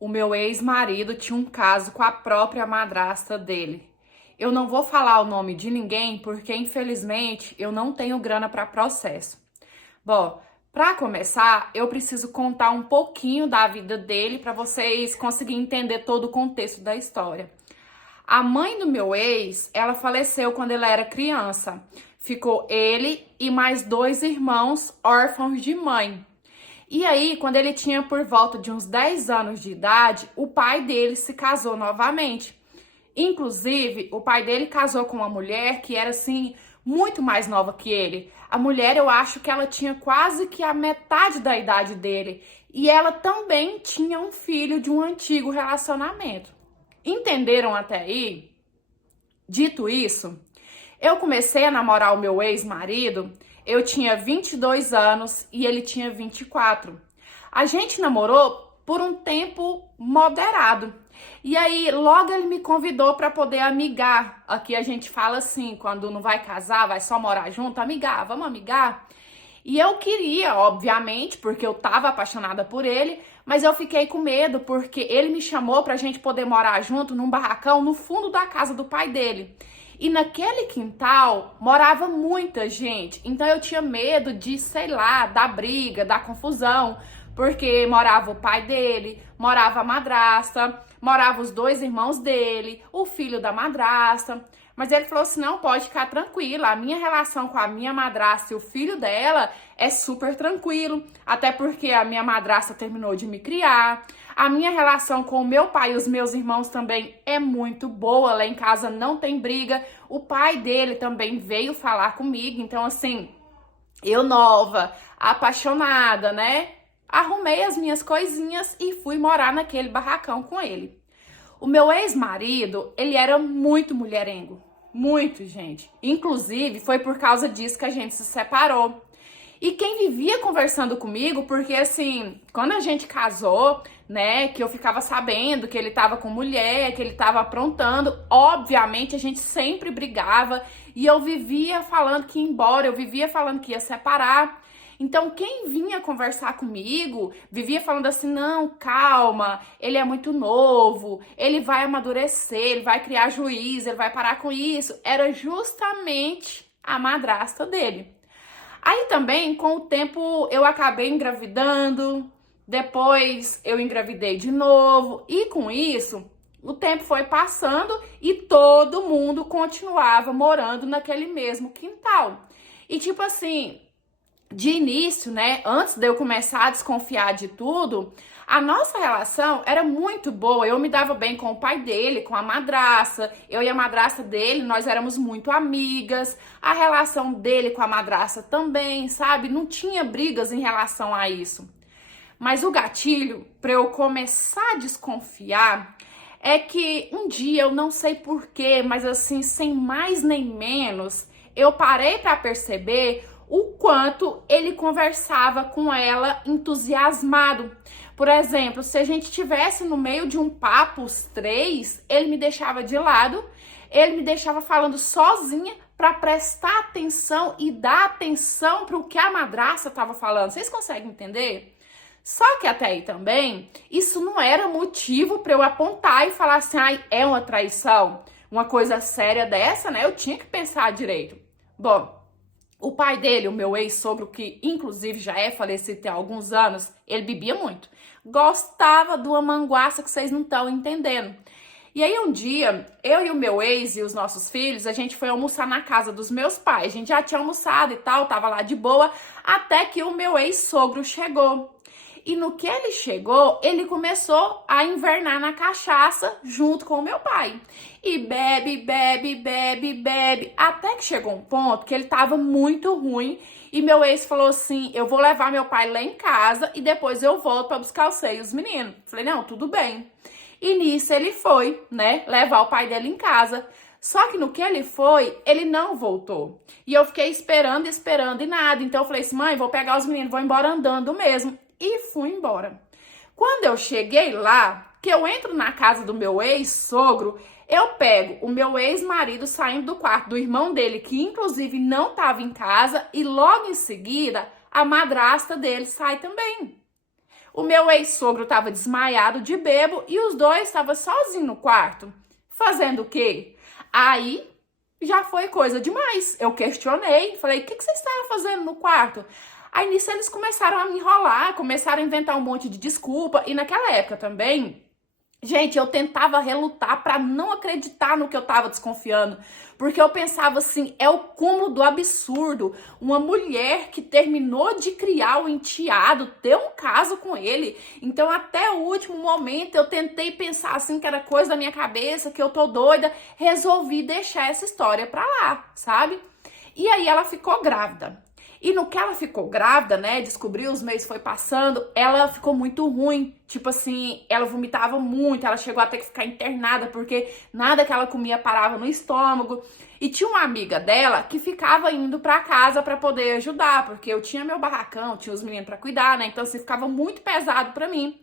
O meu ex-marido tinha um caso com a própria madrasta dele. Eu não vou falar o nome de ninguém porque, infelizmente, eu não tenho grana para processo. Bom, para começar, eu preciso contar um pouquinho da vida dele para vocês conseguirem entender todo o contexto da história. A mãe do meu ex, ela faleceu quando ele era criança. Ficou ele e mais 2 irmãos órfãos de mãe. E aí, quando ele tinha por volta de uns 10 anos de idade, o pai dele se casou novamente. Inclusive, o pai dele casou com uma mulher que era, assim, muito mais nova que ele. A mulher, eu acho que ela tinha quase que a metade da idade dele. E ela também tinha um filho de um antigo relacionamento. Entenderam até aí? Dito isso, eu comecei a namorar o meu ex-marido, eu tinha 22 anos e ele tinha 24. A gente namorou por um tempo moderado. E aí, logo ele me convidou para poder amigar. Aqui a gente fala assim, quando não vai casar, vai só morar junto, amigar, vamos amigar? E eu queria, obviamente, porque eu tava apaixonada por ele, mas eu fiquei com medo porque ele me chamou pra gente poder morar junto num barracão no fundo da casa do pai dele. E naquele quintal morava muita gente, então eu tinha medo de, sei lá, dar briga, dar confusão, porque morava o pai dele, morava a madrasta, morava os 2 irmãos dele, o filho da madrasta. Mas ele falou assim, não, pode ficar tranquila, a minha relação com a minha madrasta e o filho dela é super tranquilo, até porque a minha madrasta terminou de me criar, a minha relação com o meu pai e os meus irmãos também é muito boa, lá em casa não tem briga, o pai dele também veio falar comigo, então assim, eu nova, apaixonada, né, arrumei as minhas coisinhas e fui morar naquele barracão com ele. O meu ex-marido, ele era muito mulherengo. Muito, gente. Inclusive, foi por causa disso que a gente se separou. E quem vivia conversando comigo, porque assim, quando a gente casou, né, que eu ficava sabendo que ele tava com mulher, que ele tava aprontando, obviamente a gente sempre brigava e eu vivia falando que ia embora, eu vivia falando que ia separar. Então, quem vinha conversar comigo, vivia falando assim, não, calma, ele é muito novo, ele vai amadurecer, ele vai criar juízo, ele vai parar com isso. Era justamente a madrasta dele. Aí também, com o tempo, eu acabei engravidando, depois eu engravidei de novo, e com isso, o tempo foi passando e todo mundo continuava morando naquele mesmo quintal. E tipo assim, de início, né, antes de eu começar a desconfiar de tudo, a nossa relação era muito boa. Eu me dava bem com o pai dele, com a madrasta. Eu e a madrasta dele, nós éramos muito amigas. A relação dele com a madrasta também, sabe? Não tinha brigas em relação a isso. Mas o gatilho para eu começar a desconfiar é que um dia, eu não sei porquê, mas assim, sem mais nem menos, eu parei para perceber o quanto ele conversava com ela entusiasmado. Por exemplo, se a gente estivesse no meio de um papo, os três, ele me deixava de lado, ele me deixava falando sozinha para prestar atenção e dar atenção para o que a madrasta estava falando. Vocês conseguem entender? Só que até aí também, isso não era motivo para eu apontar e falar assim, ai, é uma traição. Uma coisa séria dessa, né? Eu tinha que pensar direito. Bom, o pai dele, o meu ex-sogro, que inclusive já é falecido tem alguns anos, ele bebia muito. Gostava de uma manguaça que vocês não estão entendendo. E aí um dia, eu e o meu ex e os nossos filhos, a gente foi almoçar na casa dos meus pais. A gente já tinha almoçado e tal, tava lá de boa, até que o meu ex-sogro chegou. E no que ele chegou, ele começou a invernar na cachaça junto com o meu pai. E bebe, bebe, bebe, bebe. Até que chegou um ponto que ele tava muito ruim. E meu ex falou assim, eu vou levar meu pai lá em casa e depois eu volto pra buscar o e os meninos. Falei, não, tudo bem. E nisso ele foi, né, levar o pai dele em casa. Só que no que ele foi, ele não voltou. E eu fiquei esperando, esperando e nada. Então eu falei assim, mãe, vou pegar os meninos, vou embora andando mesmo. E fui embora. Quando eu cheguei lá, que eu entro na casa do meu ex-sogro, eu pego o meu ex-marido saindo do quarto do irmão dele, que inclusive não estava em casa, e logo em seguida a madrasta dele sai também. O meu ex-sogro tava desmaiado de bêbado e os dois estavam sozinhos no quarto. Fazendo o quê? Aí já foi coisa demais. Eu questionei, falei, o que vocês estavam fazendo no quarto? Aí nisso eles começaram a me enrolar, começaram a inventar um monte de desculpa. E naquela época também, gente, eu tentava relutar para não acreditar no que eu tava desconfiando, porque eu pensava assim, é o cúmulo do absurdo, uma mulher que terminou de criar o enteado ter um caso com ele. Então até o último momento eu tentei pensar assim que era coisa da minha cabeça, que eu tô doida, resolvi deixar essa história pra lá, sabe? E aí ela ficou grávida. E no que ela ficou grávida, né, descobriu, os meses foi passando, ela ficou muito ruim. Tipo assim, ela vomitava muito, ela chegou a ter que ficar internada, porque nada que ela comia parava no estômago. E tinha uma amiga dela que ficava indo pra casa pra poder ajudar, porque eu tinha meu barracão, tinha os meninos pra cuidar, né, então assim, ficava muito pesado pra mim.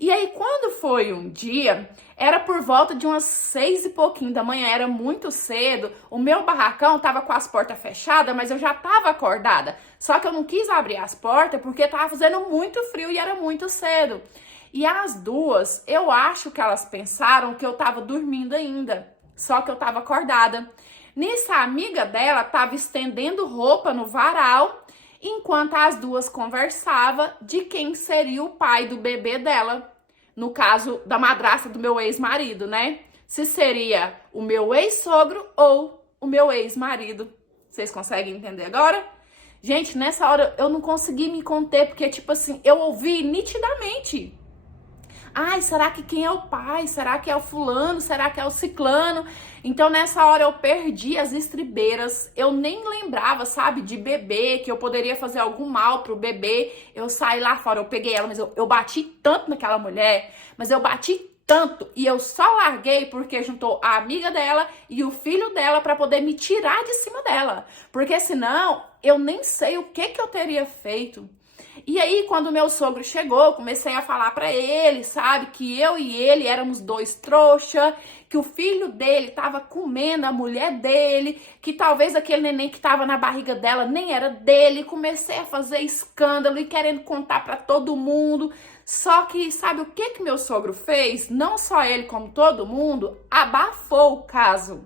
E aí, quando foi um dia, era por volta de umas 6 e pouquinho da manhã, era muito cedo. O meu barracão tava com as portas fechadas, mas eu já tava acordada. Só que eu não quis abrir as portas porque tava fazendo muito frio e era muito cedo. E as duas, eu acho que elas pensaram que eu tava dormindo ainda, só que eu tava acordada. Nisso, a amiga dela tava estendendo roupa no varal, enquanto as duas conversavam de quem seria o pai do bebê dela. No caso da madrasta do meu ex-marido, né? Se seria o meu ex-sogro ou o meu ex-marido. Vocês conseguem entender agora? Gente, nessa hora eu não consegui me conter, porque, tipo assim, eu ouvi nitidamente. Ai, será que quem é o pai? Será que é o fulano? Será que é o ciclano? Então, nessa hora, eu perdi as estribeiras. Eu nem lembrava, sabe, de bebê, que eu poderia fazer algum mal pro bebê. Eu saí lá fora, eu peguei ela, mas eu bati tanto naquela mulher. Mas eu bati tanto. E eu só larguei porque juntou a amiga dela e o filho dela pra poder me tirar de cima dela. Porque senão, eu nem sei o que eu teria feito. E aí, quando o meu sogro chegou, eu comecei a falar pra ele, sabe, que eu e ele éramos dois trouxa, que o filho dele tava comendo a mulher dele, que talvez aquele neném que tava na barriga dela nem era dele. Comecei a fazer escândalo e querendo contar pra todo mundo. Só que, sabe o que meu sogro fez? Não só ele, como todo mundo, abafou o caso.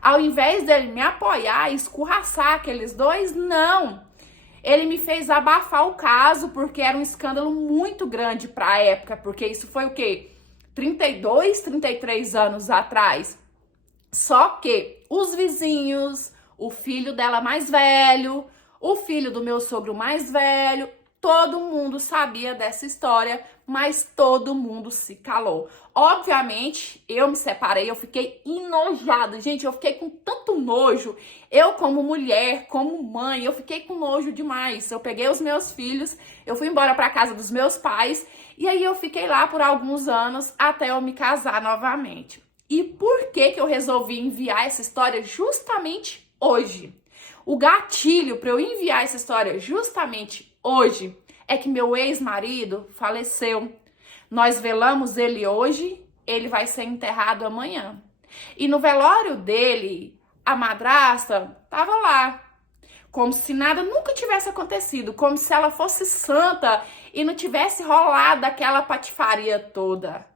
Ao invés dele me apoiar e escorraçar aqueles dois, não. Ele me fez abafar o caso, porque era um escândalo muito grande para a época, porque isso foi o quê? 32, 33 anos atrás. Só que os vizinhos, o filho dela mais velho, o filho do meu sogro mais velho, todo mundo sabia dessa história, mas todo mundo se calou. Obviamente, eu me separei, eu fiquei enojada. Gente, eu fiquei com tanto nojo. Eu, como mulher, como mãe, eu fiquei com nojo demais. Eu peguei os meus filhos, eu fui embora para casa dos meus pais, e aí eu fiquei lá por alguns anos até eu me casar novamente. E por que eu resolvi enviar essa história justamente hoje? O gatilho para eu enviar essa história justamente hoje é que meu ex-marido faleceu. Nós velamos ele hoje, ele vai ser enterrado amanhã. E no velório dele, a madrasta estava lá, como se nada nunca tivesse acontecido, como se ela fosse santa e não tivesse rolado aquela patifaria toda.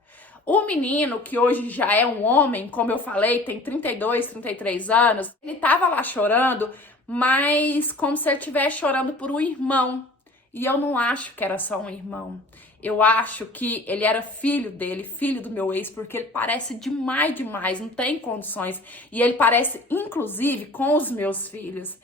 O menino, que hoje já é um homem, como eu falei, tem 32, 33 anos, ele estava lá chorando, mas como se ele estivesse chorando por um irmão. E eu não acho que era só um irmão. Eu acho que ele era filho dele, filho do meu ex, porque ele parece demais, não tem condições. E ele parece, inclusive, com os meus filhos.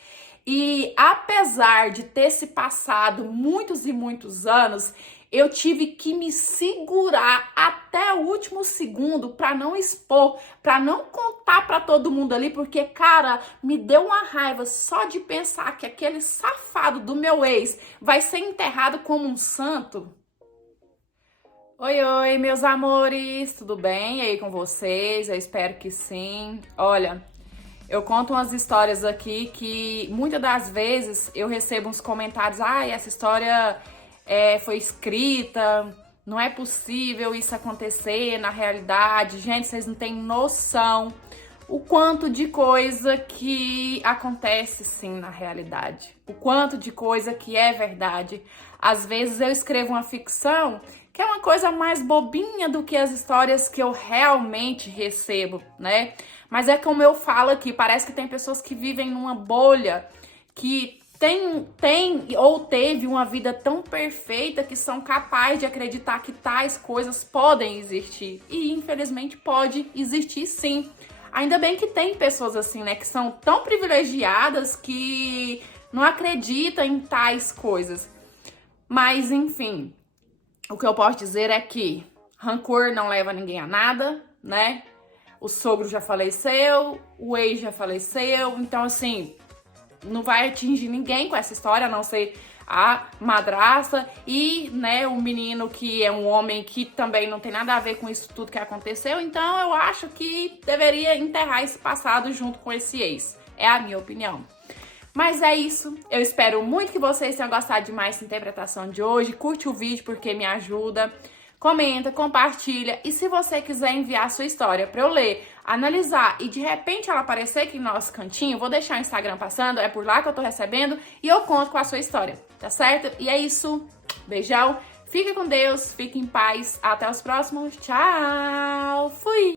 E apesar de ter se passado muitos e muitos anos, eu tive que me segurar até o último segundo para não expor, para não contar para todo mundo ali, porque, cara, me deu uma raiva só de pensar que aquele safado do meu ex vai ser enterrado como um santo. Oi, meus amores, tudo bem aí com vocês? Eu espero que sim. Olha, eu conto umas histórias aqui que muitas das vezes eu recebo uns comentários, essa história foi escrita, não é possível isso acontecer na realidade. Gente, vocês não têm noção o quanto de coisa que acontece sim na realidade, o quanto de coisa que é verdade. às vezes eu escrevo uma ficção que é uma coisa mais bobinha do que as histórias que eu realmente recebo, né? Mas é como eu falo aqui, parece que tem pessoas que vivem numa bolha, que tem ou teve uma vida tão perfeita que são capazes de acreditar que tais coisas podem existir. E infelizmente pode existir sim. Ainda bem que tem pessoas assim, né, que são tão privilegiadas que não acreditam em tais coisas. Mas enfim, o que eu posso dizer é que rancor não leva ninguém a nada, né? O sogro já faleceu, o ex já faleceu, então assim, não vai atingir ninguém com essa história, a não ser a madrasta e, né, o menino que é um homem que também não tem nada a ver com isso tudo que aconteceu. Então eu acho que deveria enterrar esse passado junto com esse ex. É a minha opinião. Mas é isso, eu espero muito que vocês tenham gostado de mais essa interpretação de hoje. Curte o vídeo porque me ajuda. Comenta, compartilha e se você quiser enviar a sua história para eu ler, analisar e de repente ela aparecer aqui no nosso cantinho, vou deixar o Instagram passando, é por lá que eu tô recebendo e eu conto com a sua história, tá certo? E é isso, beijão, fique com Deus, fique em paz, até os próximos, tchau, fui!